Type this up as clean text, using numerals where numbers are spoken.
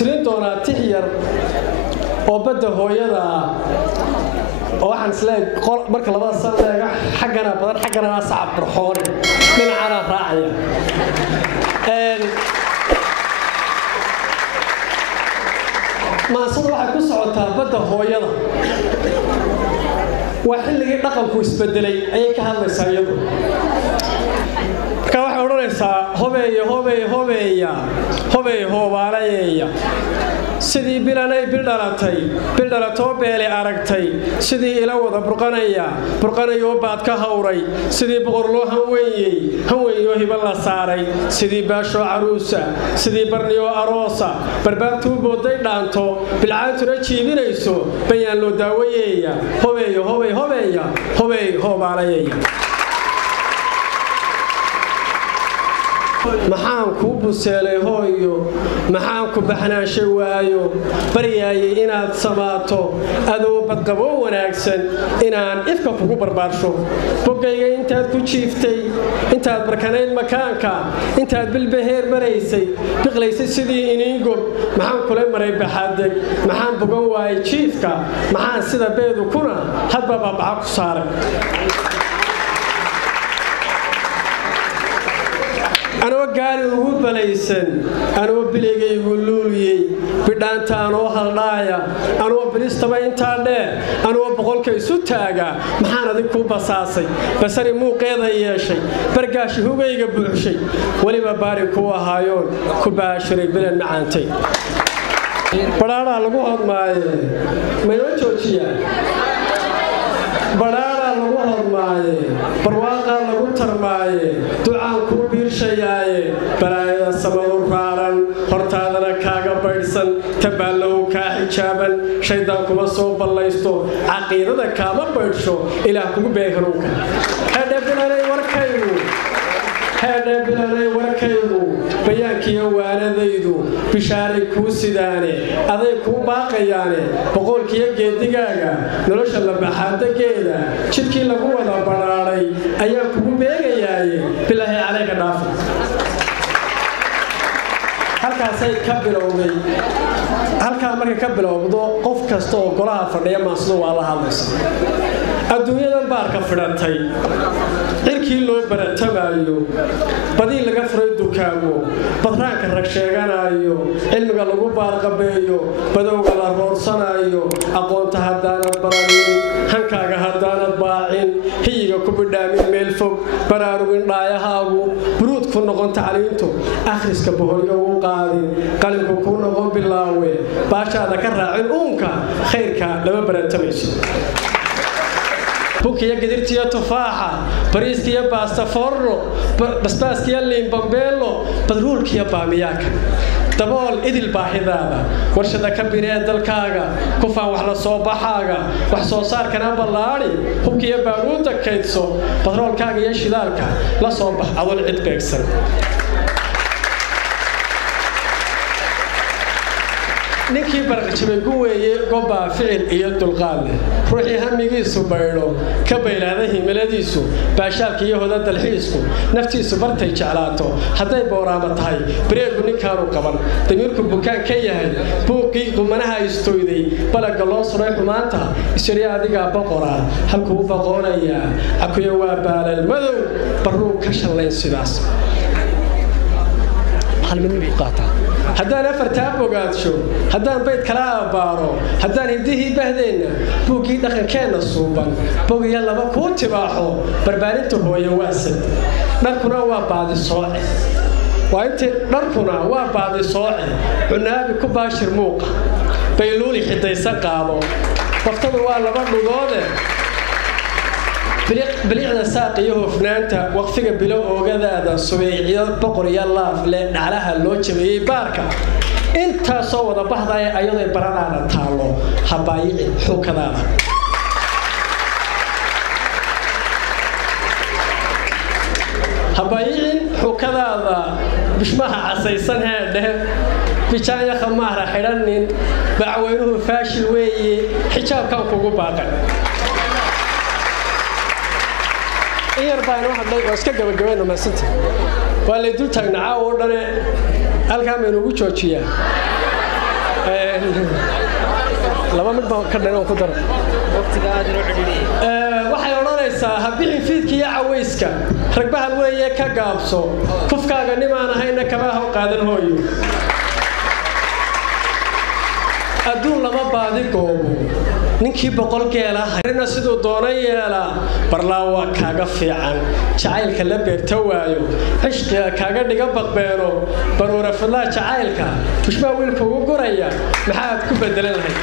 tirin doonaa tixyar oo badda hooyada waxaan isleeyahay marka labada sanadeega xaggana badan xaggana sacab burxooni dhinacana raacaya maasada waxay ku socotaa badda hooyada waa xilligii dhaqanku isbedelay ayay ka hadlaysaa iyadu marka waxay odhanaysaa hobeeya hobeeya hobeeya hobeeya hoobaalayeeya sidii bilanay bildhalatoo beele aragtay sidii ila wada burqanayoo baad ka hawray sidii boqor loo hanweeyoo hiba la saaray sidii baashoo caruusa sidii barniyoo aroosa barbaartuu booday dhaanto bilcaantuna jiibinayso bayaan loo daawayeeya hobeeyo hobey hobeeya hobeey hoobaalayeeya maxaan kuu buseelay hooyo maxaan ku baxnaanshay waayo baryaayay inaad samaato adoo badqabo wanaagsan inaan ifka kugu barbaarsho bogayga intaad ku jiiftay intaad barkanayd makaanka intaad bilbaheer maraysay biqlaysay sidii iniingob maxaan kula maray baxaadeg maxaan bogan waayay jiifka maxaan sida beedu kuna hadba baabaca ku saaray anoo gaari ugu balaysan anoo biligaygu luuliyey bidhaanta anoo haldhaaya anoo bilistaba intaa dheer anoo boqolka isu taaga maxaan adig kuu basaasay basari muuqeeda yeeshay bargaashi hugayga buuxshay weliba baari kuu ahaayoon ku baashiray bilan macaantay badhaadhaa lagu hodmaaye maynoo joojiyaa badhaadhaa lagu hodmaaye barwaaqaa lagu tarmaaye ducaan kuu biirshayaaye balaayada samadu raaran hortaadana kaaga baydhsan tabaallow kaa xijaaban shaydaan kuma soo ballaysto caqiidada kaama baydhsho ilaah kugu beeg hanuunka hedhe bilanay warkaygu bayaankiiyo waanadaydu bishaaray kuu sidaane aday kuu baaqayaane boqolkiiyo geedigaaga nolosha labaxaadageeda jidkii lagu wada badhaadhay ayaa kugu beegayaaye bilaahi calayka dhaafa halkaasay ka bilowday halkaa markay ka bilowdo qof kasta oo golaha fadhiya maasadu waa la hadlaysa adduunyadan baarka fidhantay cirkii loo baratamaayo badii laga furay dukaamo badraanka rag sheeganaayo cilmiga lagu baarqabeeyo badowga la roorsanaayo aqoonta haddaanad baranin hankaaga haddaanad baacin hiyiga ku bidhaamin meel fog baraarugin dhaayahaagu buruud ku noqon tacliintu akhriska boholyo uu qaadin qalinku kuu noqon bilaawe baashaada ka raacin uunka khayrka lama baratamayso bukiya gidirtiya tufaaxa bariiskiya baasta forno basbaaskiya liimbambeelo badruulkiya baamiyaaka dabool idil baahidaada warshada ka biree dalkaaga kufaan wax la soo baxaaga wax soo saarkana ballaadhi hubkiya baaruudda kaydso badroolkaaga iyo shidaalka la soo bax adoon cid beegsan ninkii barqijibay ku weeye gobbaa ficil iyo dulqaad leh ruuxii hamigiisu baydho ka baylaada himiladiisu baashaalka iyo hoda dalxiisku naftiisu bartay jeclaato hadday booraama tahay bareegu ninkaanu qaban damiirku bukaan ka yahay buuqii qumanaha istooyday balagga loo suray xumaanta isiri adigaa boqoraa halkuu boqoonayaa cakuya waa baalal madow barruu ka shallayn sidaas haddaan afartaa bogaadsho haddaan bayd kala abbaaro haddaan hidihii bahdeenna buuggii dhaqankeenna suuban bogiya laba kuu tibaaxo barbaarinta hooye waasad dharkuna waa baadi sooce waa intii dharkuna waa baadi sooce cunaabi ku baashir muuqa bayluuli xidaysa qaado baftadu waa laba dhugoode bilicda saaq iyo hofnaanta waqfiga bilo oogadaada subeeciyo boqor iyo laaf leh dhaclaha loo jabeeyey baarka intaasoo wada baxdaya ayaday baradaada taallo habaayicin xuukadaada habaayicin xuukadaada bishmaha casaysan heedheh bijaanya khamaara xidhanin bacweynuhu faashil weeye xijaabkan kugu baaqay yar baan hadlay oo iska gabagabayno maasanta waa la dul taagnaa oo dhane halka ma inuu joojiyaa laba mid baan ka dhanaan ku dar waqtiga aad inoo xidhiidhay waxay oranaysaa habixin fiidka iyo caweyska ragbaha weeye ka gaabso kufkaaga nimaan ahayna kama haw qaadan hooyo adduun lama baadi goobo ninkii boqol geela harina sidoo doona yeela barlaa waa kaaga fiican jacaylka la beerta waayo cishqiga kaaga dhiga baqbeeno baruura fadlaa jacaylka bushmaa wiilka ugu guraya maxaad ku bedelan lahayd